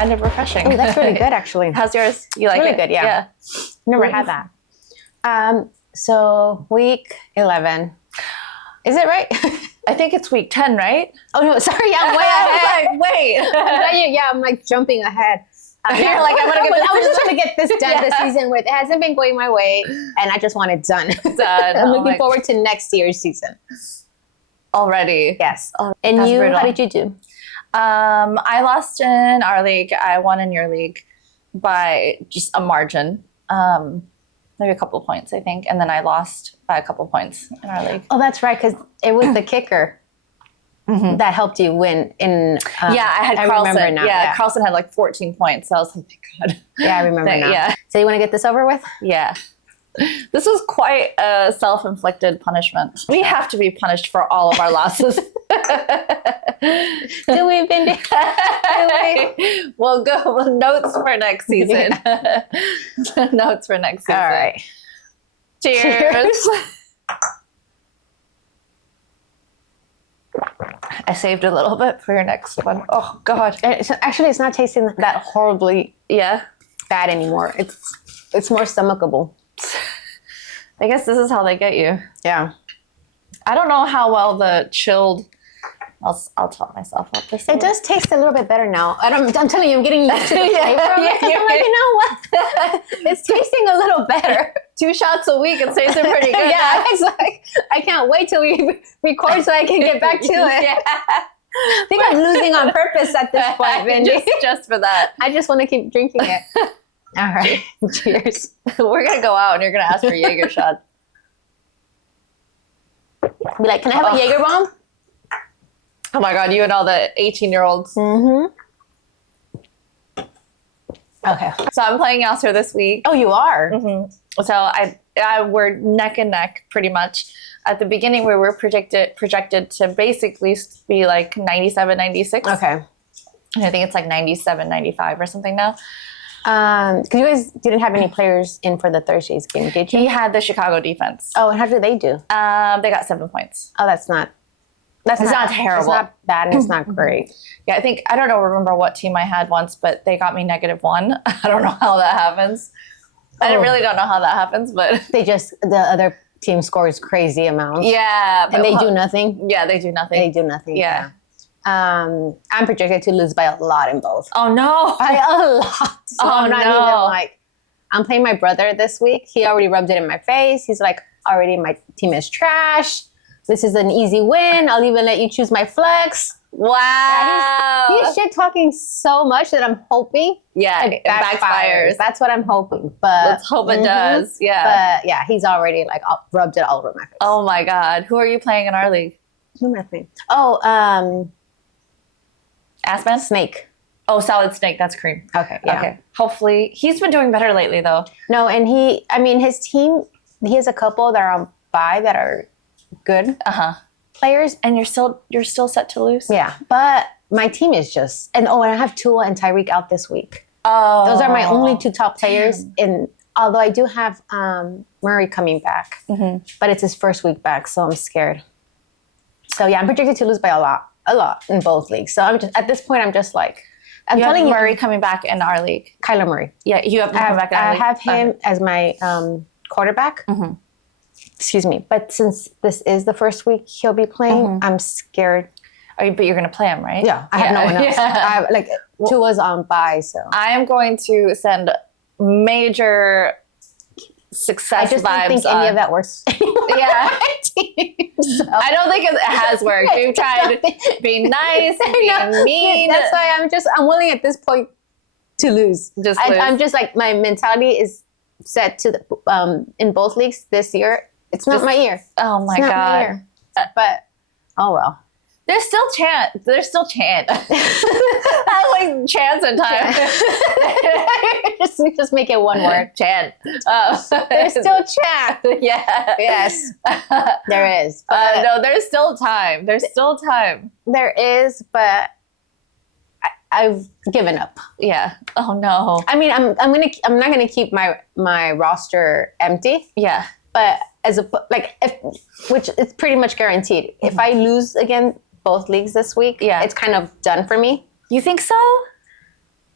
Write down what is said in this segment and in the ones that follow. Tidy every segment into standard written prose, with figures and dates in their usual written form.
kind of refreshing. Oh, that's really good, actually. How's yours? You like really it? good, yeah. Never had that. So week 11. Is it right? I think it's week 10, right? Oh no, sorry, I'm way ahead. I was like, wait. I'm like jumping ahead. You're like, I want to get this. I was just trying to get this done this season. It hasn't been going my way, and I just want it done. I'm looking forward to next year's season. Already. Yes. And you, brutal. How did you do? I lost in our league. I won in your league by just a margin. Maybe a couple of points, I think. And then I lost by a couple of points in our league. Oh, that's right, because it was the kicker that helped you win. I had Carlson. I remember now. Yeah, Carlson had like 14 points. So I was like, thank God. Yeah, I remember now. Yeah. So you want to get this over with? Yeah. This was quite a self-inflicted punishment. We have to be punished for all of our losses. Do we, Bindi? We'll go with notes for next season. Notes for next season. All right. Cheers. I saved a little bit for your next one. Oh, God. Actually, it's not tasting that horribly bad anymore. It's more stomachable. I guess this is how they get you. Yeah. I don't know how well the chilled... I'll top myself up this. It does taste a little bit better now. I'm telling you, I'm getting used to the flavor. I'm like, you know what? It's tasting a little better. 2 shots a week, it's tasting pretty good. Yeah, it's like, I can't wait till we record so I can get back to it. Yeah. I think I'm losing on purpose at this point, Benji. just for that. I just want to keep drinking it. All right. Cheers. We're going to go out and you're going to ask for Jager shots. Be like, can I have a Jager bomb? Oh my God, you and all the 18-year-olds. Mm-hmm. Okay. So I'm playing Yasser this week. Oh, you are? Mm-hmm. So I we're neck and neck pretty much. At the beginning, we were projected to basically be like 97, 96. Okay. And I think it's like 97, 95 or something now. Because you guys didn't have any players in for the Thursday's game, did you? He had the Chicago defense. Oh, and how did they do? They got 7 points. Oh, it's not terrible. It's not bad and it's not great. Yeah, I don't remember what team I had once, but they got me -1. I don't know how that happens. I really don't know how that happens, but the other team scores crazy amounts. Yeah. And they do nothing. Yeah, they do nothing. They do nothing. Yeah. I'm projected to lose by a lot in both. Oh no. By a lot. So I'm not even like, I'm playing my brother this week. He already rubbed it in my face. He's like, already my team is trash. This is an easy win. I'll even let you choose my flex. Wow. Yeah, he's shit talking so much that I'm hoping it backfires. That's what I'm hoping. But let's hope it does. Yeah. But yeah, he's already like rubbed it all over my face. Oh my God. Who are you playing in our league? Who am I playing? Oh, Assman? Snake. Oh, Solid Snake. That's Cream. Okay. Yeah. Okay. Hopefully. He's been doing better lately though. No, and his team, he has a couple that are on bye that are good players, and you're still set to lose. Yeah, but my team is just and I have Tua and Tyreek out this week. Oh, those are my only 2 top players. And although I do have Murray coming back, but it's his first week back, so I'm scared. So yeah, I'm projected to lose by a lot in both leagues. So I'm just at this point, I'm just like, I'm telling you, Murray coming back in our league. Kyler Murray. Yeah, you have him coming back in our league. I have him as my quarterback. Excuse me. But since this is the first week he'll be playing, I'm scared. But you're going to play him, right? Yeah. I have no one else. Yeah. Tua's on bye, so. I am going to send major success vibes. I just don't think any of that works. Yeah. So. I don't think it has worked. We've tried being nice and being mean. That's why I'm willing at this point to lose. I'm just like, my mentality is set to in both leagues this year. It's not my year. Oh my God. But, oh well. There's still chance. I like chance and time. just make it one word. Chance. There's still chance. Yeah. Yes. There is. But no, there's still time. There's still time. There is, but I've given up. Yeah. Oh no. I mean, I'm not gonna keep my roster empty. Yeah. But which it's pretty much guaranteed. If I lose again both leagues this week, it's kind of done for me. You think so?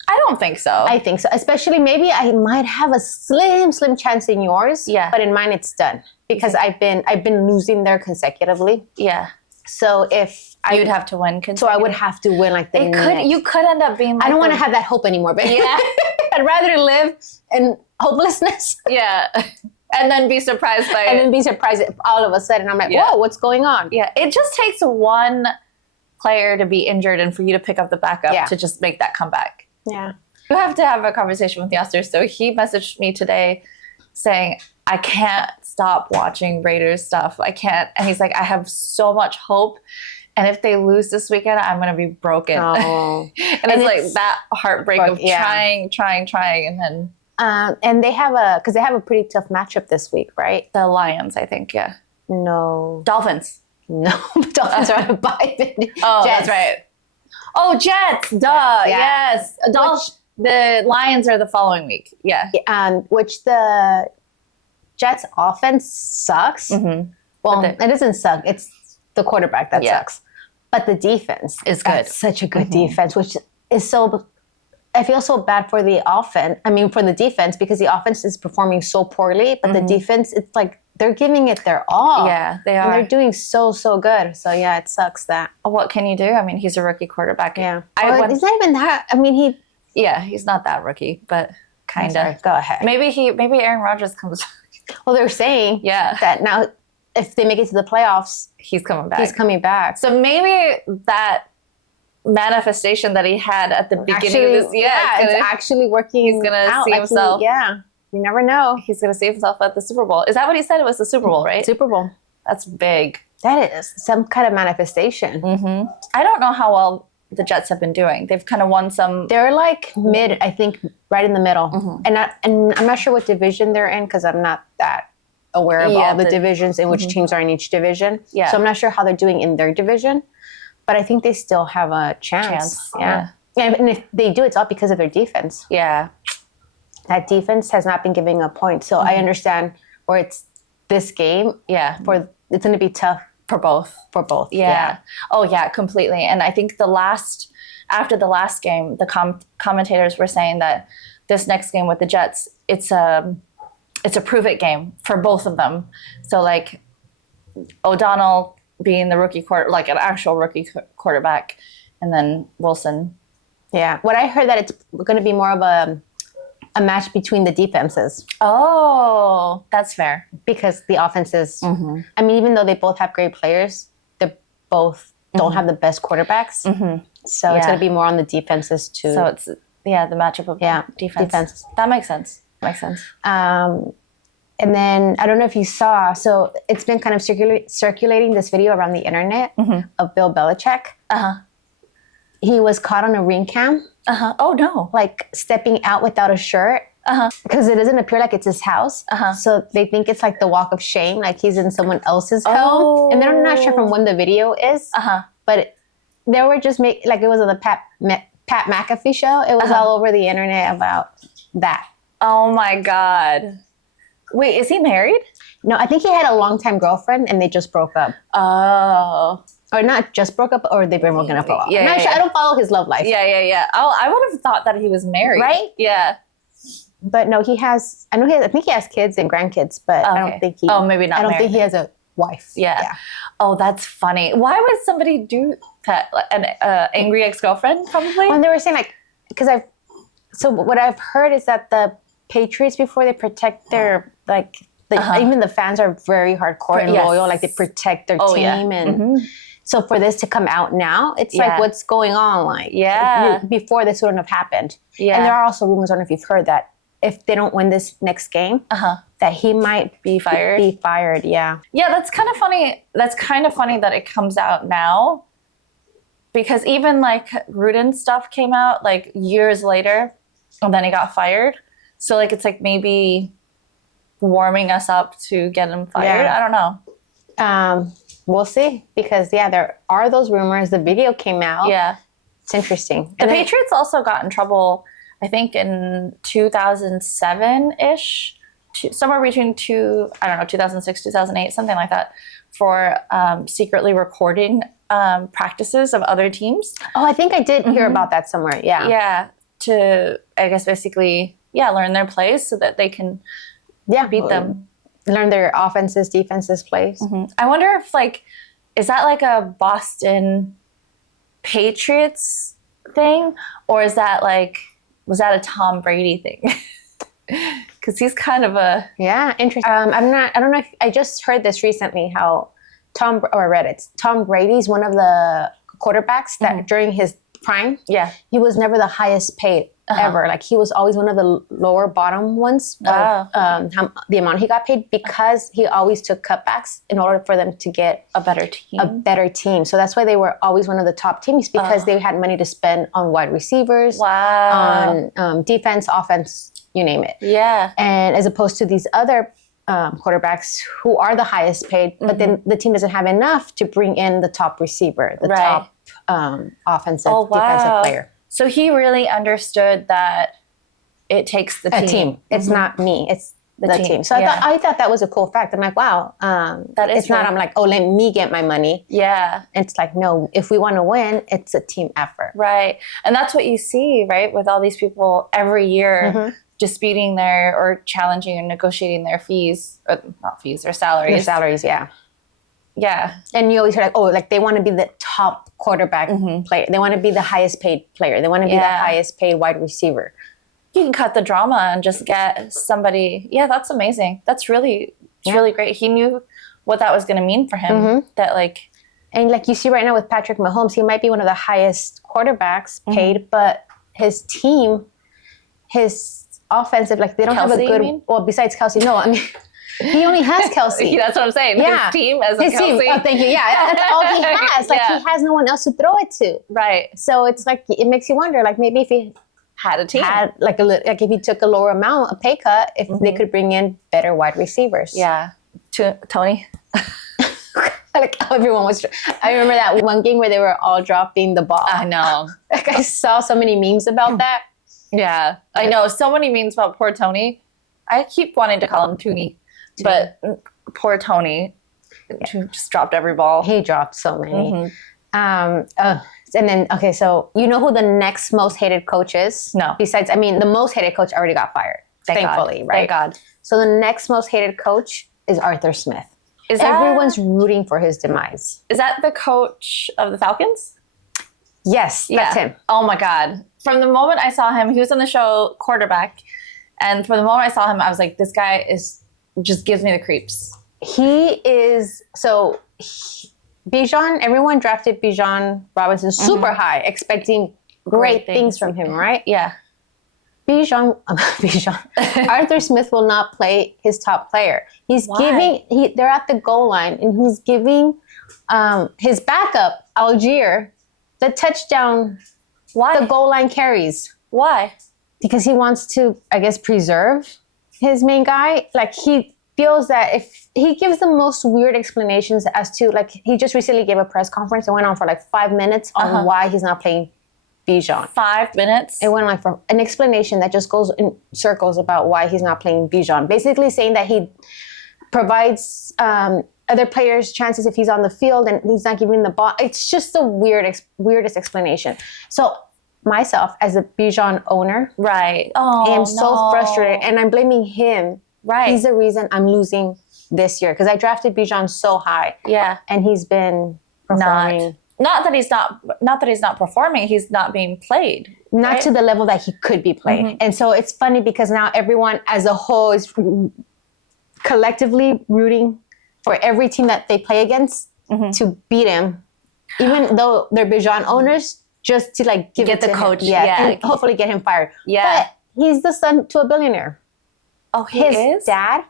I don't think so. I think so. Especially maybe I might have a slim chance in yours. Yeah. But in mine, it's done because I've been losing there consecutively. Yeah. So if You'd have to win. so I would have to win like the next. You could end up being. Like I don't want to have that hope anymore, but Yeah. I'd rather live in hopelessness. Yeah. And then be surprised by And then be surprised if all of a sudden I'm like, whoa, what's going on? Yeah. It just takes one player to be injured and for you to pick up the backup to just make that comeback. Yeah. You have to have a conversation with Yasser. So he messaged me today saying, I can't stop watching Raiders stuff. I can't. And he's like, I have so much hope. And if they lose this weekend, I'm going to be broken. Oh. and it's like that heartbreak of trying. And then. And they have a pretty tough matchup this week, right? The Lions, I think. Yeah. No. Dolphins. No. Dolphins are a bye. Oh, Jets. That's right. Oh, Jets. Duh. Yeah. Yes. The Lions are the following week. Yeah. Which the Jets offense sucks. Mm-hmm. Well, it doesn't suck. It's the quarterback that sucks. But the defense is good. That's such a good defense, which is so. I feel so bad for the offense. I mean, for the defense because the offense is performing so poorly, but the defense, it's like they're giving it their all. Yeah, they are. And they're doing so good. So yeah, it sucks that. What can you do? I mean, he's a rookie quarterback. Yeah, it's not even that. I mean, he's not that rookie, but kind of. Go ahead. Maybe Aaron Rodgers comes. Well, they're saying that now if they make it to the playoffs, he's coming back. So maybe that manifestation that he had at the beginning of this year, it's actually working. He's gonna see himself. You never know. He's gonna see himself at the Super Bowl. Is that what he said? It was the Super Bowl, right? Super Bowl. That's big. That is some kind of manifestation. Mm-hmm. I don't know how well the Jets have been doing. They've kind of won some. They're like mid, I think, right in the middle. Mm-hmm. And I'm not sure what division they're in because I'm not that aware of all the divisions in which teams are in each division. Yeah. So I'm not sure how they're doing in their division, but I think they still have a chance. Yeah. And if they do, it's all because of their defense. Yeah. That defense has not been giving up points. So I understand where it's this game. Yeah. It's going to be tough. For both. Yeah. Oh, yeah, completely. And I think after the last game, the commentators were saying that this next game with the Jets, it's a prove it game for both of them. So like O'Donnell being the rookie like an actual rookie quarterback, and then Wilson. Yeah. What I heard that it's going to be more of a match between the defenses. Oh, that's fair. Because the offenses, I mean, even though they both have great players, they both don't have the best quarterbacks. So it's going to be more on the defenses too. So it's, the matchup of defenses. That makes sense. And then, I don't know if you saw, so it's been kind of circulating this video around the internet of Bill Belichick. He was caught on a ring cam. Oh, no. Like stepping out without a shirt. Because it doesn't appear like it's his house. So they think it's like the walk of shame, like he's in someone else's home. And then I'm not sure from when the video is, but they were just like it was on the Pat McAfee show. It was all over the internet about that. Oh my God. Wait, is he married? No, I think he had a longtime girlfriend and they just broke up. Oh. Or not just broke up, or they've been broken up for a while. I'm not sure. I don't follow his love life. Yeah. Oh, I would have thought that he was married. Right? Yeah. But no, he has, I think he has kids and grandkids, but I don't think he. Oh, maybe not. I don't think he has a wife. Yeah. Oh, that's funny. Why would somebody do that? An angry ex-girlfriend, probably? When they were saying so what I've heard is that the Patriots, before they protect their, even the fans are very hardcore and loyal, like they protect their team. And so for this to come out now, it's like, what's going on? Before this wouldn't have happened. Yeah. And there are also rumors, I don't know if you've heard that, if they don't win this next game, that he might be fired. Yeah. Yeah, that's kind of funny. That's kind of funny that it comes out now, because even like Gruden's stuff came out like years later, and then he got fired. So like it's like maybe warming us up to get him fired. I don't know. We'll see, because there are those rumors. The video came out. Yeah, it's interesting. The Patriots also got in trouble, I think, in 2007-ish, somewhere between 2006, 2008, something like that, for secretly recording practices of other teams. Oh, I think I did hear about that somewhere. Yeah. Yeah, to, I guess, basically, learn their plays so that they can beat them. Learn their offenses, defenses, plays. I wonder if, like, is that like a Boston Patriots thing? Or is that like, was that a Tom Brady thing? Because he's kind of a... Yeah, interesting. I don't know if, I just heard this recently, how Tom Brady's one of the quarterbacks that during his prime, he was never the highest paid ever. Like, he was always one of the lower bottom ones. The amount he got paid, because he always took cutbacks in order for them to get a better team. So that's why they were always one of the top teams, because they had money to spend on wide receivers, on defense, offense, you name it. Yeah. And as opposed to these other quarterbacks who are the highest paid, but then the team doesn't have enough to bring in the top receiver, the top offensive, defensive player. So he really understood that it takes the team. It's not me. It's the team. So I thought that was a cool fact. I'm like, wow. That is. It's not. I'm like, oh, let me get my money. Yeah. It's like, no. If we want to win, it's a team effort. Right. And that's what you see, right, with all these people every year disputing or challenging and negotiating their fees, or not fees, their salaries. Their salaries, yeah. Yeah. And you always hear like, oh, like they want to be the top quarterback player. They want to be the highest paid player. They want to be the highest paid wide receiver. You can cut the drama and just get somebody. Yeah, that's amazing. That's really, it's really great. He knew what that was going to mean for him. That like, and like you see right now with Patrick Mahomes, he might be one of the highest quarterbacks paid, but his team, his offensive, like they don't have a good. Well, besides Kelsey, no, I mean. He only has Kelsey. That's what I'm saying. Yeah. His team as a Kelsey. Team. Oh, thank you. Yeah, that's all he has. Like he has no one else to throw it to. Right. So it's like, it makes you wonder, like maybe if he had a team, like if he took a lower amount, a pay cut, if they could bring in better wide receivers. Yeah. Tony. Like everyone was. I remember that one game where they were all dropping the ball. I know. Like I saw so many memes about that. Yeah, I know so many memes about poor Tony. I keep wanting to call him Toonie. But poor Tony just dropped every ball. He dropped so many. And then, okay, so you know who the next most hated coach is? No. Besides, I mean, the most hated coach already got fired. Thankfully, right? Thank God. So the next most hated coach is Arthur Smith. Everyone's rooting for his demise. Is that the coach of the Falcons? Yes, that's him. Oh my God. From the moment I saw him, he was on the show Quarterback. And from the moment I saw him, I was like, this guy just gives me the creeps. He is, Bijan, everyone drafted Bijan Robinson super high, expecting great things from him, right? Yeah. Bijan, Arthur Smith will not play his top player. He's they're at the goal line, and he's giving his backup, Jager, the touchdown, the goal line carries. Why? Because he wants to, I guess, preserve his main guy. Like he feels that if he gives the most weird explanations as to, like, he just recently gave a press conference. It went on for like 5 minutes on why he's not playing Bijan. 5 minutes? It went on for an explanation that just goes in circles about why he's not playing Bijan. Basically saying that he provides other players chances if he's on the field and he's not giving the ball. It's just the weirdest explanation. So myself as a Bijan owner, right? I am so frustrated, and I'm blaming him. Right, he's the reason I'm losing this year because I drafted Bijan so high. Yeah, and he's been performing. Not that he's not performing. He's not being played. Not to the level that he could be played. And so it's funny because now everyone as a whole is collectively rooting for every team that they play against to beat him, even though they're Bijan owners. Just to like get the coach, and hopefully get him fired. Yeah, but he's the son to a billionaire. Oh, his dad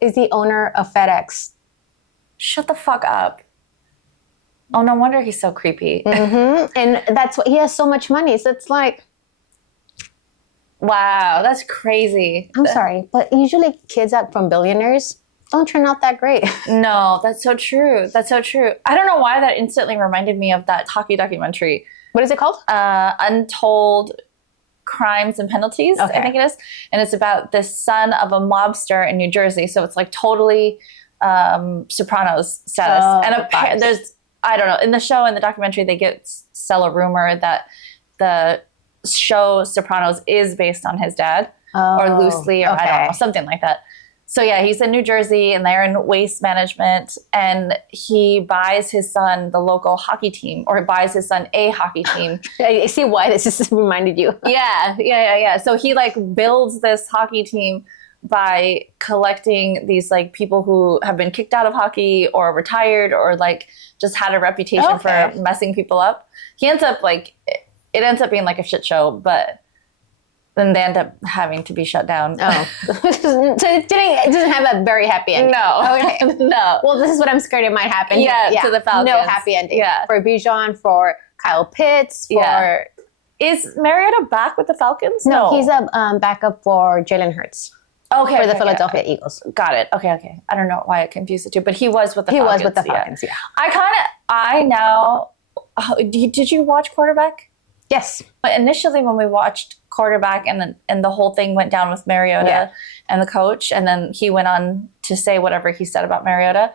is the owner of FedEx. Shut the fuck up. Oh, no wonder he's so creepy. And that's what he has so much money. So it's like, wow, that's crazy. I'm sorry, but usually kids from billionaires don't turn out that great. No, that's so true. That's so true. I don't know why that instantly reminded me of that hockey documentary. What is it called? Untold Crimes and Penalties, I think it is. And it's about the son of a mobster in New Jersey. So it's like totally Sopranos status. And there's, I don't know, in the show, in the documentary, they sell a rumor that the show Sopranos is based on his dad, or loosely, or I don't know, something like that. So yeah, he's in New Jersey, and they're in waste management, and he buys his son the local hockey team, or buys his son a hockey team. I see why this just reminded you. Yeah. So he like builds this hockey team by collecting these like people who have been kicked out of hockey or retired or like just had a reputation for messing people up. He ends up like, it ends up being like a shit show, but then they end up having to be shut down. Oh. So it doesn't have a very happy ending. No. Okay. No. Well, this is what I'm scared it might happen. Yeah, to the Falcons. No happy ending. Yeah. For Bijan, for Kyle Pitts, for... Is Mariota back with the Falcons? No, he's a backup for Jalen Hurts. Okay. For the Philadelphia Eagles. Got it. Okay. I don't know why I confused the two, but he was with the Falcons. He was with the Falcons, Did you watch quarterback? Yes. But initially when we watched quarterback and the whole thing went down with Mariota and the coach, and then he went on to say whatever he said about Mariota,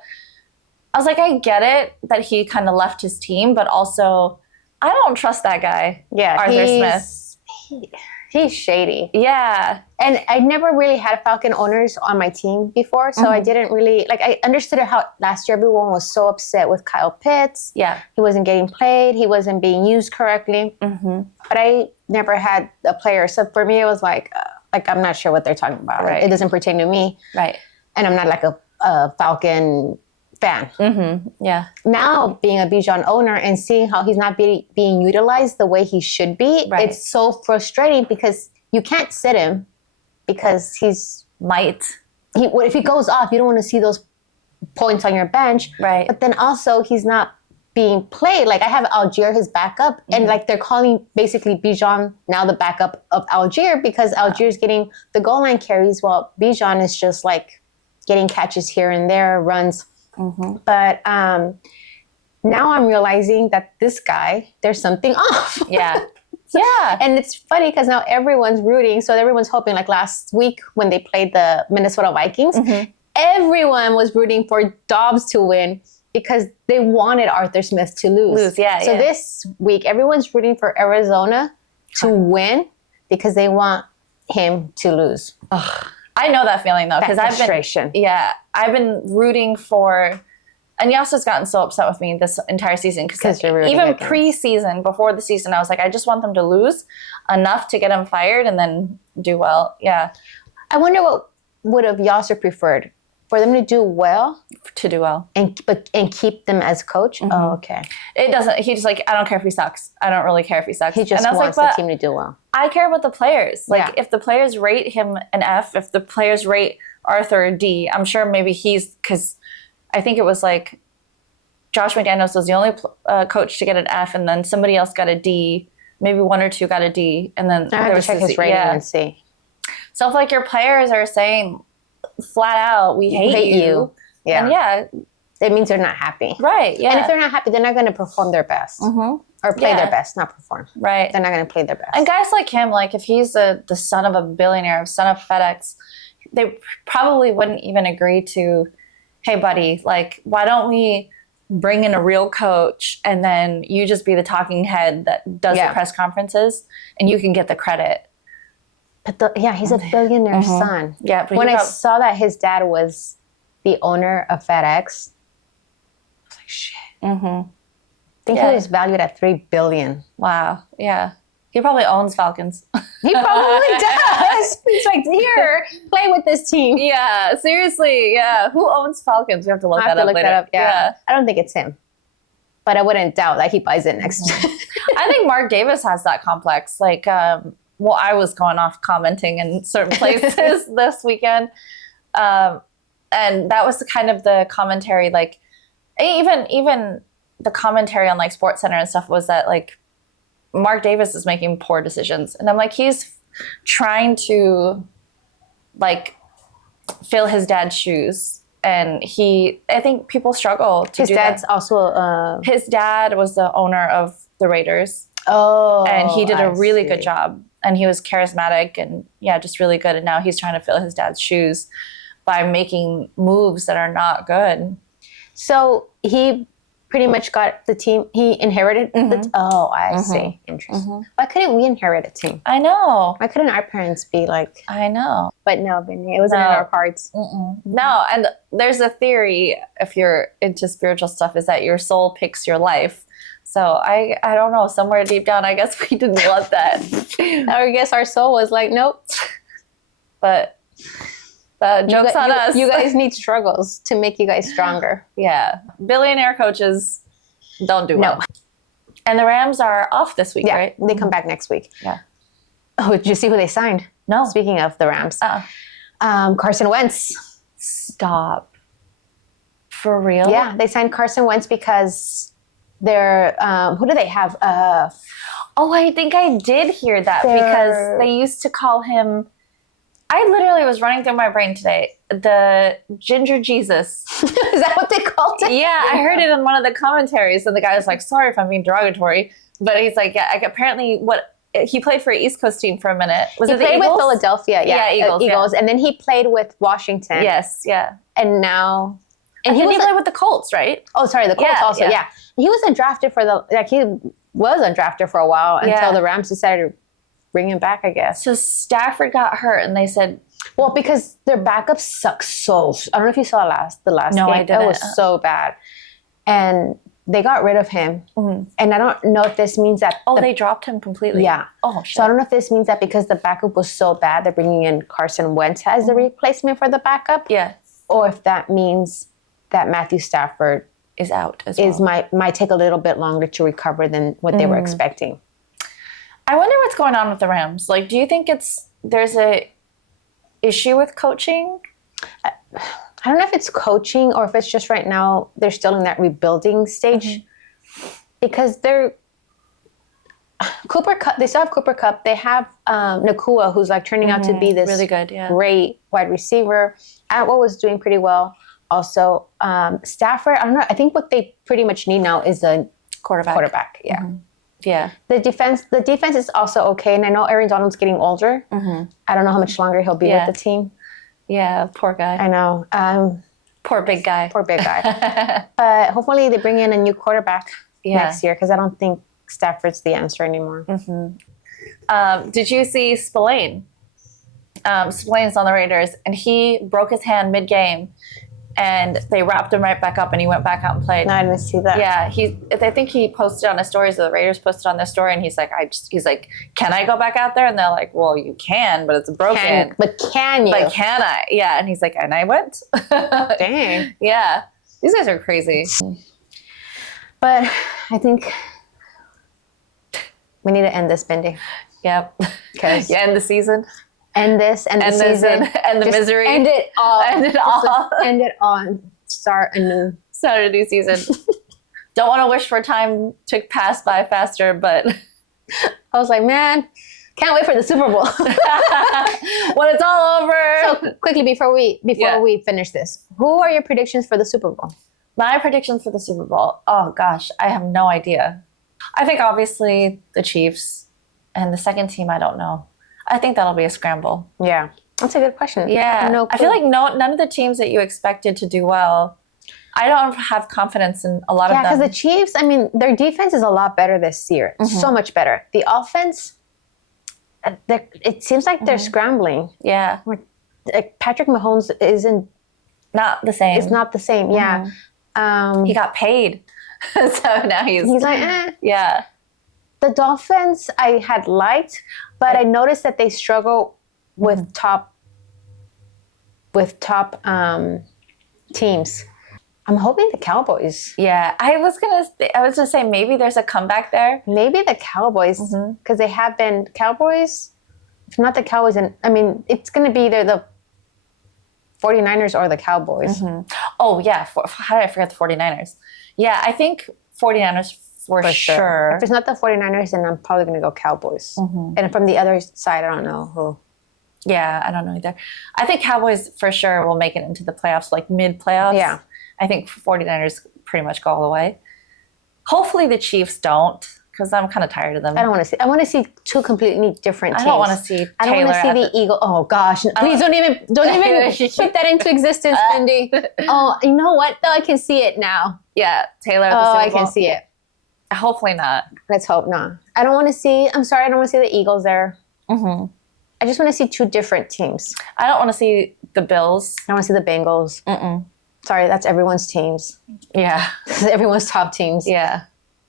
I was like, I get it that he kind of left his team, but also I don't trust that guy. Yeah. Arthur Smith. He's shady. Yeah. And I never really had Falcon owners on my team before, so I didn't really, I understood how last year everyone was so upset with Kyle Pitts. Yeah. He wasn't getting played. He wasn't being used correctly. Mm-hmm. But I never had a player. So for me, it was like I'm not sure what they're talking about. Right. It doesn't pertain to me. Right. And I'm not like a Falcon fan. Mm-hmm. Yeah. Now, being a Bijan owner and seeing how he's not being utilized the way he should be, it's so frustrating because you can't sit him because he's... if he goes off, you don't want to see those points on your bench. Right. But then also, he's not being played. Like, I have Algier, his backup, and like they're calling basically Bijan now the backup of Algier because Algier's getting the goal line carries while Bijan is just like getting catches here and there, runs. Mm-hmm. But now I'm realizing that this guy, there's something off. Yeah. Yeah. And it's funny because now everyone's rooting. So everyone's hoping, like last week when they played the Minnesota Vikings, everyone was rooting for Dobbs to win because they wanted Arthur Smith to lose. So this week, everyone's rooting for Arizona to win because they want him to lose. Ugh. I know that feeling though, because I've been rooting for, and Yasser's gotten so upset with me this entire season because even pre-season, before the season, I was like, I just want them to lose enough to get him fired and then do well. Yeah. I wonder what would have Yasser preferred, for them to do well, and keep them as coach. Mm-hmm. Oh, okay. It doesn't. He just like, I don't care if he sucks. I don't really care if he sucks. He just wants the team to do well. I care about the players. Like if the players rate him an F, if the players rate Arthur a D, I'm sure maybe because I think it was like Josh McDaniels was the only coach to get an F, and then somebody else got a D. Maybe one or two got a D, and then I have to check his rating and see. So if like your players are saying flat out, we hate you. Yeah. It means they're not happy. Right. Yeah. And if they're not happy, they're not going to perform their best. Mm-hmm. Or play their best, not perform. Right. They're not going to play their best. And guys like him, like if he's the son of a billionaire, son of FedEx, they probably wouldn't even agree to, hey, buddy, like, why don't we bring in a real coach and then you just be the talking head that does the press conferences and you can get the credit. But he's a billionaire son. Yeah. But when I saw that his dad was the owner of FedEx, I was like, shit. Mm-hmm. I think he was valued at $3 billion. Wow. Yeah. He probably owns Falcons. He probably does. He's like, here, play with this team. Yeah. Seriously. Yeah. Who owns Falcons? We have to look that up later. Yeah. I don't think it's him. But I wouldn't doubt that he buys it next. I think Mark Davis has that complex. Like, well, I was going off commenting in certain places this weekend. And that was kind of the commentary, like, even the commentary on like SportsCenter and stuff was that like Mark Davis is making poor decisions. And I'm like, he's trying to like fill his dad's shoes. And I think people struggle to do that. His dad was the owner of the Raiders. Oh, and he did a really good job. And he was charismatic and just really good. And now he's trying to fill his dad's shoes by making moves that are not good. So he pretty much got the team. He inherited the oh, I see. Interesting. Why couldn't we inherit a team? I know. Why couldn't our parents be like? I know. But no, Vinny, it wasn't in our cards. No, and there's a theory, if you're into spiritual stuff, is that your soul picks your life. So I don't know, somewhere deep down, I guess we didn't want that. I guess our soul was like, nope. But joke's on us. You guys need struggles to make you guys stronger. Yeah. Billionaire coaches don't do well. And the Rams are off this week, right? They come back next week. Yeah. Oh, did you see who they signed? No. Speaking of the Rams. Carson Wentz. Stop. For real? Yeah, they signed Carson Wentz because they're, who do they have? Oh, I think I did hear that because they used to call him, I literally was running through my brain today, the Ginger Jesus. Is that what they called it? Yeah, I heard it in one of the commentaries, and the guy was like, sorry if I'm being derogatory, but he's like, yeah, apparently he played for an East Coast team for a minute. Was it the Eagles? He played with Philadelphia, yeah, Eagles. And then he played with Washington. Yes, yeah. And now... And he played with the Colts, right? Oh, sorry, the Colts also, yeah. He was undrafted for a while until the Rams decided to bring him back, I guess. So Stafford got hurt, and they said... Well, because their backup sucks so... I don't know if you saw the last game. I didn't. It was so bad. And they got rid of him. And I don't know if this means that... Oh, they dropped him completely? Yeah. Oh, shit. So I don't know if this means that because the backup was so bad, they're bringing in Carson Wentz as the replacement for the backup. Yeah. Or if that means that Matthew Stafford is out as well. Might take a little bit longer to recover than what they were expecting. I wonder what's going on with the Rams. Like, do you think there's a issue with coaching? I don't know if it's coaching or if it's just right now they're still in that rebuilding stage because they're Cooper Kupp. They still have Cooper Kupp. They have Nakua, who's like turning out to be this really good, great wide receiver. Atwell was doing pretty well. Also, Stafford, I don't know. I think what they pretty much need now is a quarterback. Yeah. Yeah. The defense is also okay. And I know Aaron Donald's getting older. I don't know how much longer he'll be with the team. Yeah, poor guy. I know. Poor big guy. But hopefully they bring in a new quarterback next year because I don't think Stafford's the answer anymore. Did you see Spillane? Spillane's on the Raiders, and he broke his hand mid-game. And they wrapped him right back up, and he went back out and played. No, I didn't see that. Yeah, I think he posted on his stories. The Raiders posted on their story, and he's like, can I go back out there? And they're like, well, you can, but it's broken. But can you? But can I? Yeah, and he's like, and I went. Dang. Yeah, these guys are crazy. But I think we need to end this, Bindi. Yep. End the season. End this, end the season. End the misery. End it all. End it all. End it all and start a new season. Don't want to wish for time to pass by faster, but... I was like, man, can't wait for the Super Bowl. When it's all over. So quickly, before we finish this, who are your predictions for the Super Bowl? My predictions for the Super Bowl? Oh, gosh, I have no idea. I think, obviously, the Chiefs. And the second team, I don't know. I think that'll be a scramble. Yeah. That's a good question. Yeah. I feel like none of the teams that you expected to do well, I don't have confidence in a lot of them. Yeah, because the Chiefs, I mean, their defense is a lot better this year. So much better. The offense, it seems like they're scrambling. Yeah. Like Patrick Mahomes isn't... Not the same. It's not the same, yeah. He got paid. So now he's like, eh. Yeah. The Dolphins I had liked, but I noticed that they struggle with top teams. I'm hoping the Cowboys. Yeah, I was gonna say maybe there's a comeback there. Maybe the Cowboys, because they have been Cowboys. If not the Cowboys, and I mean it's gonna be either the 49ers or the Cowboys. Oh yeah, how did I forget the 49ers? Yeah, I think 49ers. For sure. If it's not the 49ers, then I'm probably going to go Cowboys. And from the other side, I don't know who. Yeah, I don't know either. I think Cowboys for sure will make it into the playoffs, like mid-playoffs. Yeah. I think 49ers pretty much go all the way. Hopefully the Chiefs don't. because I'm kind of tired of them. I don't want to see. I want to see two completely different teams. I don't want to see Taylor. I don't want to see the Eagle. Oh gosh! Please don't even put that into existence, Mindy. Oh, you know what? Though I can see it now. Yeah, Taylor. At the Oh, Super I can Bowl. see it. Hopefully not. Let's hope not. I don't want to see. I'm sorry. I don't want to see the Eagles there. Mm-hmm. I just want to see two different teams. I don't want to see the Bills. I want to see the Bengals. Mm-mm. Sorry, that's everyone's teams. Yeah. Everyone's top teams. Yeah.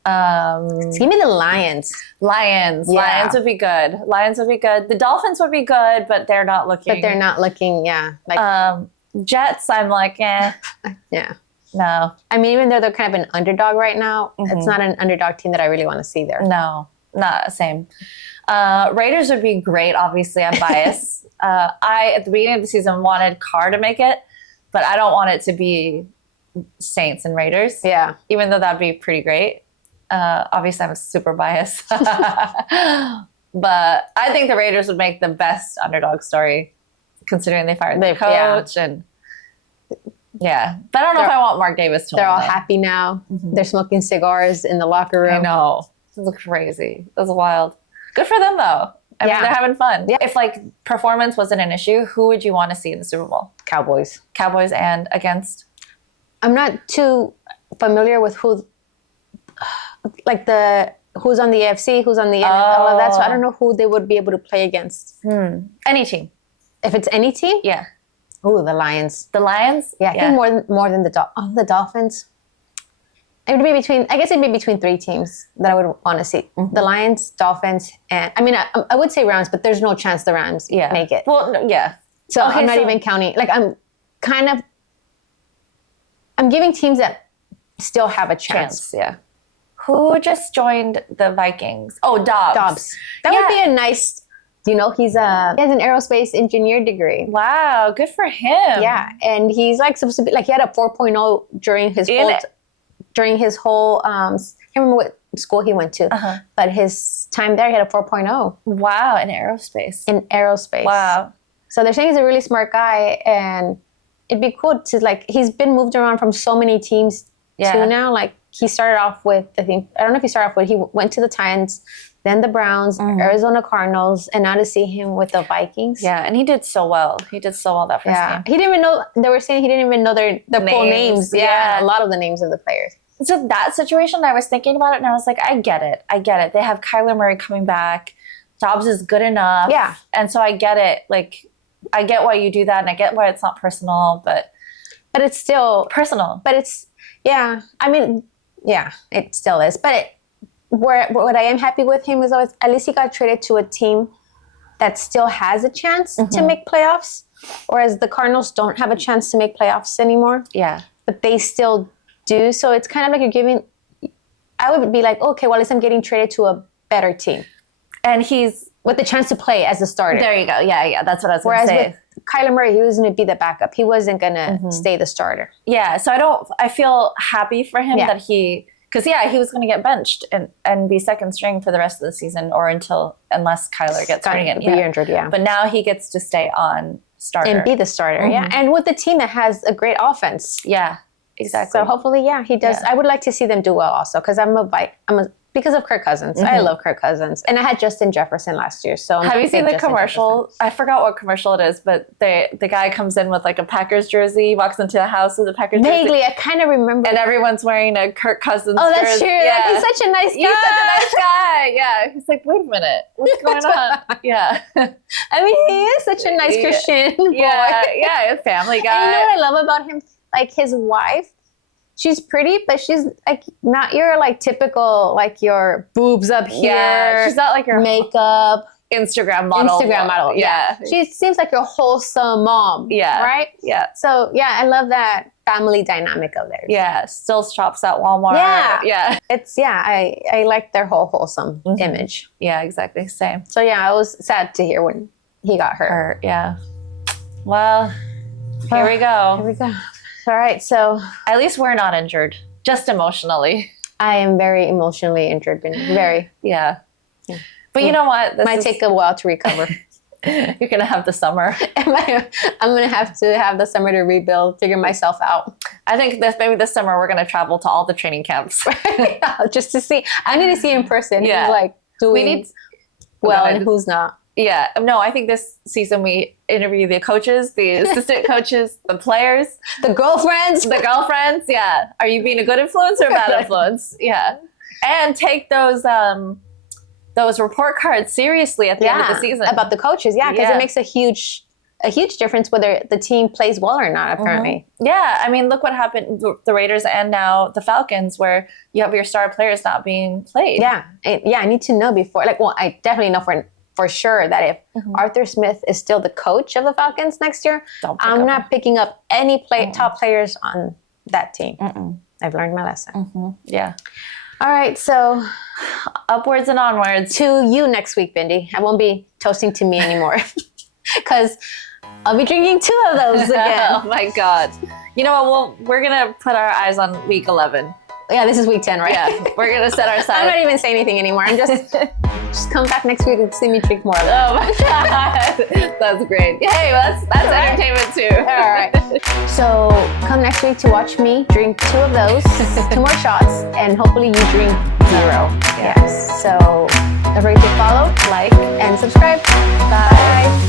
Give me the Lions. Lions. Yeah. Lions would be good. Lions would be good. The Dolphins would be good, but they're not looking. But they're not looking, like Jets, I'm like, eh. yeah. No. I mean, even though they're kind of an underdog right now, it's not an underdog team that I really want to see there. No, not same. Raiders would be great. Obviously, I'm biased. I, at the beginning of the season, wanted Carr to make it, but I don't want it to be Saints and Raiders. Yeah. Even though that'd be pretty great. Obviously, I'm super biased. But I think the Raiders would make the best underdog story, considering they fired their coach. And yeah. But I don't know if I want Mark Davis to win. They're all happy now. Mm-hmm. They're smoking cigars in the locker room. I know. This is crazy. That's wild. Good for them, though. I mean, they're having fun. Yeah. If, like, performance wasn't an issue, who would you want to see in the Super Bowl? Cowboys. Cowboys and against? I'm not too familiar with who, like, who's on the AFC, who's on the NFL, all of that. So I don't know who they would be able to play against. Any team. If it's any team? Yeah. Ooh, the Lions. The Lions? Yeah, I think more than the Dolphins. It would be between three teams that I would want to see. Mm-hmm. The Lions, Dolphins, and I mean, I would say Rams, but there's no chance the Rams make it. Well, no, yeah. So I'm not even counting. Like, I'm giving teams that still have a chance. Yeah. Who just joined the Vikings? Oh, Dobbs. That would be a nice, he has an aerospace engineer degree. Wow, good for him. Yeah, and he's like supposed to be, like, he had a 4.0 during his whole, I can't remember what school he went to, but his time there, he had a 4.0. Wow, in aerospace. Wow. So they're saying he's a really smart guy, and it'd be cool to, like, he's been moved around from so many teams too now. Like, he started off with, I don't know if he started off with, he went to the Titans, then the Browns, Arizona Cardinals, and now to see him with the Vikings. Yeah, and he did so well. That first game. He didn't even know, they were saying he didn't even know their full names. Yeah, a lot of the names of the players. So that situation, I was thinking about it, and I was like, I get it. They have Kyler Murray coming back. Dobbs is good enough. Yeah. And so I get it. Like, I get why you do that, and I get why it's not personal, but it's still personal. But it's, I mean, it still is. But what I am happy with him is always, at least he got traded to a team that still has a chance to make playoffs, whereas the Cardinals don't have a chance to make playoffs anymore. Yeah. But they still do. So it's kind of like you're giving, I would be like, okay, well, at least I'm getting traded to a better team. And he's with the chance to play as a starter. There you go. Yeah. That's what I was going to say. Whereas with Kyler Murray, he was going to be the backup. He wasn't going to stay the starter. Yeah. So I feel happy for him that because he was going to get benched and be second string for the rest of the season unless Kyler gets injured. Yeah. But now he gets to stay on starter. And be the starter, And with a team that has a great offense. Yeah. Exactly. So hopefully, he does. Yeah. I would like to see them do well also, because because of Kirk Cousins. I love Kirk Cousins. And I had Justin Jefferson last year. So have you seen the commercial? I forgot what commercial it is, but the guy comes in with, like, a Packers jersey, walks into the house with a Packers jersey. Vaguely, I kind of remember. And everyone's wearing a Kirk Cousins jersey. Oh, that's true. Yeah. He's such a nice guy. He's such a nice guy. Yeah. He's like, wait a minute. What's going on? Yeah. I mean, he is such a nice Christian boy. Yeah, a family guy. And you know what I love about him? Like, his wife, she's pretty, but she's, like, not your, like, typical, like, your boobs up here. Yeah, she's not like your makeup. Instagram model. Yeah. She seems like your wholesome mom. Yeah. Right? Yeah. So, I love that family dynamic of theirs. Yeah. Still shops at Walmart. Yeah. Yeah. It's, I like their whole wholesome image. Yeah, exactly. Same. So, I was sad to hear when he got hurt. Yeah. Well, here we go. Here we go. All right, so at least we're not injured, just emotionally. I am very emotionally injured, very. Yeah. But you know what? Might take a while to recover. You're gonna have the summer. I'm gonna have to have the summer to rebuild, figure myself out. I think maybe this summer we're gonna travel to all the training camps. Just to see. I need to see in person. Yeah. Who's like doing well and who's not. Yeah. No, I think this season we interview the coaches, the assistant coaches, the players, the girlfriends. Yeah. Are you being a good influence or a bad influence? Yeah. And take those report cards seriously at the end of the season. About the coaches, because it makes a huge difference whether the team plays well or not, apparently. Yeah, I mean, look what happened the Raiders and now the Falcons, where you have your star players not being played. Yeah, I need to know before. I definitely know for sure that if Arthur Smith is still the coach of the Falcons next year, I'm not picking up any top players on that team. I've learned my lesson. Yeah. All right, so upwards and onwards. To you next week, Bindi. I won't be toasting to me anymore because I'll be drinking 2 of those again. Oh my God. You know what? We're going to put our eyes on week 11. Yeah, this is week 10, right? Yeah, we're going to set our sights. I'm not even saying anything anymore. I'm just come back next week and see me drink more of it. Oh my God. That's great. Hey, that's entertainment too. All right. So come next week to watch me drink 2 of those, 2 more shots, and hopefully you drink 0. Yes. So don't forget to follow, like, and subscribe. Bye.